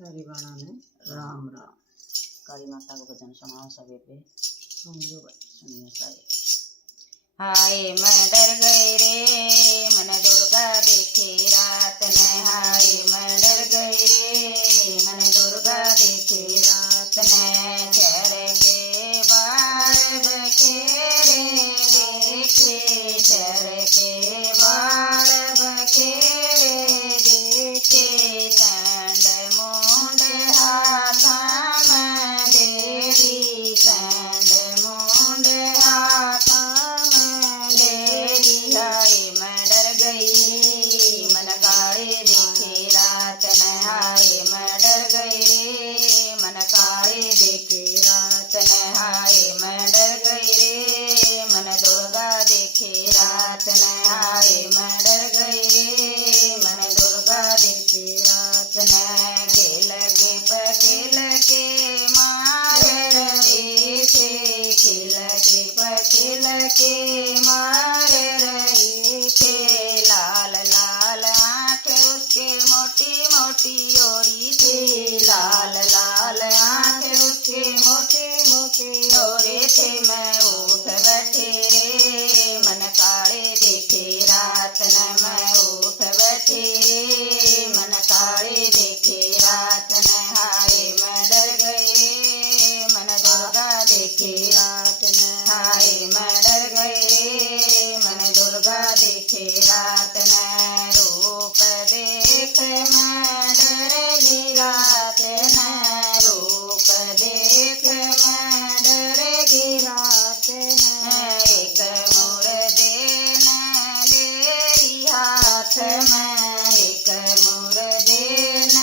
सारी बाणा ने राम राम। काली माता को भजन सुनाओ सभी पे। सुनियो सारे। हाय मैं डर गई रे मन दुर्गा देखे रात न। हाय मैं डर गई रे मन दुर्गा देखे रात न। चर के बार बखेरे देखे, चर के बार बखेरे देखे। कंड मुंड हाथा मलेरी, कंड मुंड हाथा मलेरी। हाय मैं डर गई मन काले देखे रात न। हाय मैं डर गई रे मन काले देखे रात न। हाय मैं डर गई रे मन दुर्गा देखे रात न। हाय मैं डर गई रे मन दुर्गा देखे रात न। खेल के पखेल के मार रहे थे, खेल के पखेल के मार रहे थे। लाल लाल आंख उसके मोटी मोटी ओरी थी, लाल लाल आंख उसके मोटे मोटे ओरे थे। मैं उठ बैठे रे मन काले देखे रात न। मैं उठ बैठे रे मन काले देखे रात न। हाय मैं डर गई रे मन दुर्गा देखे रात न। हाय मैं डर गई रे मन दुर्गा देखे रात न। रूप देख मैं डरेगी रात न, रूप देख मैं डरेगी रात न। एक मोर देन लेरी हाथ में, एक मोर देन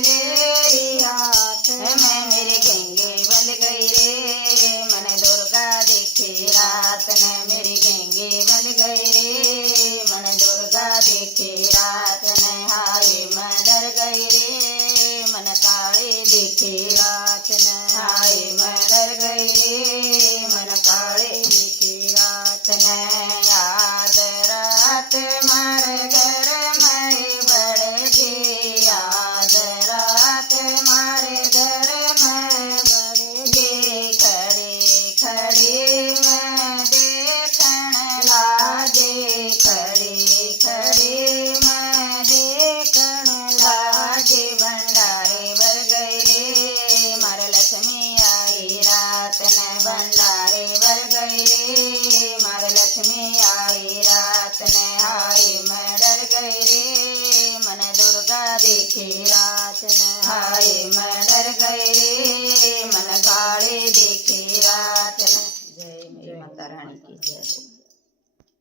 लेरी हाथ में। मेरे गेंगे बन गई रे मन दुर्गा देखे रात न। मेरी गेंगे बन गई रे मन दुर्गा देखे रात न। हाय मैं डर गई रे मन काले देखे रात न। हाय मैं डर गई रे मन काले देखे रात न। आज रात मार घर में बढ़ गे, आज रात मार घर में बढ़ गे। खड़े खड़े मैं देखन लागे, खड़े खड़े मैं देखन लागे। भंडारे भर गए रे मार लक्ष्मी आई रात न। भंडारे भर गए रे मार लक्ष्मी आई रात न। हाय मैं डर गई रे मन दुर्गा देखे रात न। हाय मैं डर गई रे मन काले देखे रात न। जय माता रानी की जय।